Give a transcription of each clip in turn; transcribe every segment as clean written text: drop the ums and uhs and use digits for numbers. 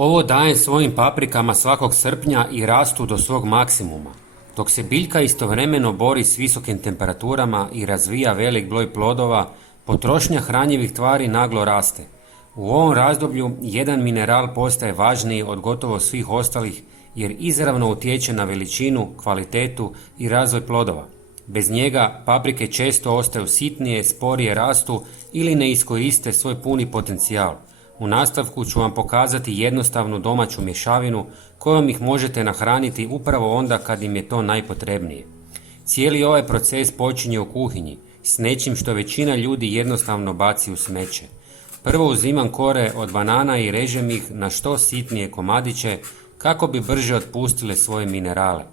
Ovo dajem svojim paprikama svakog srpnja i rastu do svog maksimuma. Dok se biljka istovremeno bori s visokim temperaturama i razvija velik broj plodova, potrošnja hranjivih tvari naglo raste. U ovom razdoblju jedan mineral postaje važniji od gotovo svih ostalih jer izravno utječe na veličinu, kvalitetu i razvoj plodova. Bez njega paprike često ostaju sitnije, sporije rastu ili ne iskoriste svoj puni potencijal. U nastavku ću vam pokazati jednostavnu domaću mješavinu kojom ih možete nahraniti upravo onda kad im je to najpotrebnije. Cijeli ovaj proces počinje u kuhinji, s nečim što većina ljudi jednostavno baci u smeće. Prvo uzimam kore od banana i režem ih na što sitnije komadiće kako bi brže otpustile svoje minerale.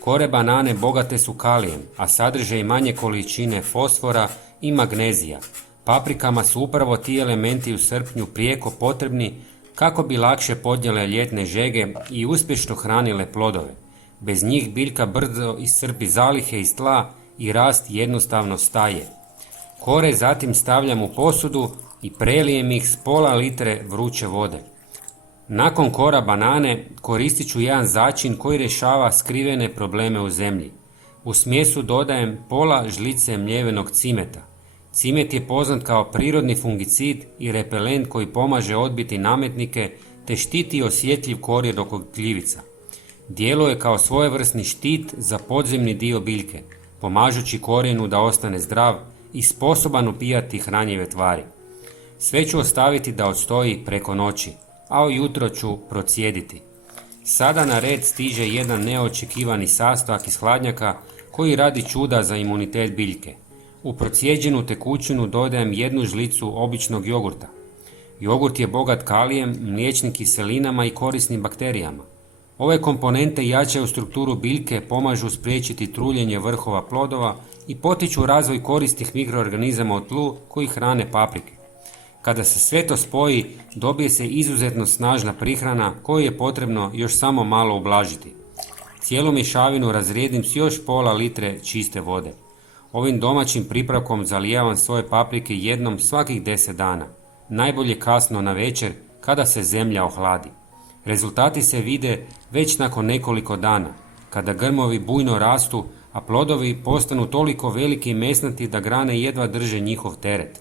Kore banane bogate su kalijem, a sadrže i manje količine fosfora i magnezija. Paprikama su upravo ti elementi u srpnju prijeko potrebni kako bi lakše podnijele ljetne žege i uspješno hranile plodove. Bez njih biljka brzo iscrpi zalihe iz tla i rast jednostavno staje. Kore zatim stavljam u posudu i prelijem ih s pola litre vruće vode. Nakon kora banane koristit ću jedan začin koji rješava skrivene probleme u zemlji. U smjesu dodajem pola žlice mljevenog cimeta. Cimet je poznat kao prirodni fungicid i repelent koji pomaže odbiti nametnike te štiti osjetljiv korijen oko gljivica. Djeluje kao svojevrsni štit za podzemni dio biljke, pomažući korijenu da ostane zdrav i sposoban upijati hranjive tvari. Sve ću ostaviti da odstoji preko noći, a ujutro ću procijediti. Sada na red stiže jedan neočekivani sastojak iz hladnjaka koji radi čuda za imunitet biljke. U procijeđenu tekućinu dodajem jednu žlicu običnog jogurta. Jogurt je bogat kalijem, mliječnim kiselinama i korisnim bakterijama. Ove komponente jačaju strukturu biljke, pomažu spriječiti truljenje vrhova plodova i potiču razvoj korisnih mikroorganizama u tlu koji hrane paprike. Kada se sve to spoji, dobije se izuzetno snažna prihrana koju je potrebno još samo malo ublažiti. Cijelu mješavinu razrijedim s još pola litre čiste vode. Ovim domaćim pripravkom zalijavam svoje paprike jednom svakih 10 dana, najbolje kasno na večer kada se zemlja ohladi. Rezultati se vide već nakon nekoliko dana, kada grmovi bujno rastu, a plodovi postanu toliko veliki i mesnati da grane jedva drže njihov teret.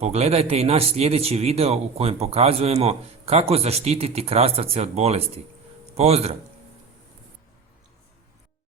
Pogledajte i naš sljedeći video u kojem pokazujemo kako zaštititi krastavce od bolesti. Pozdrav!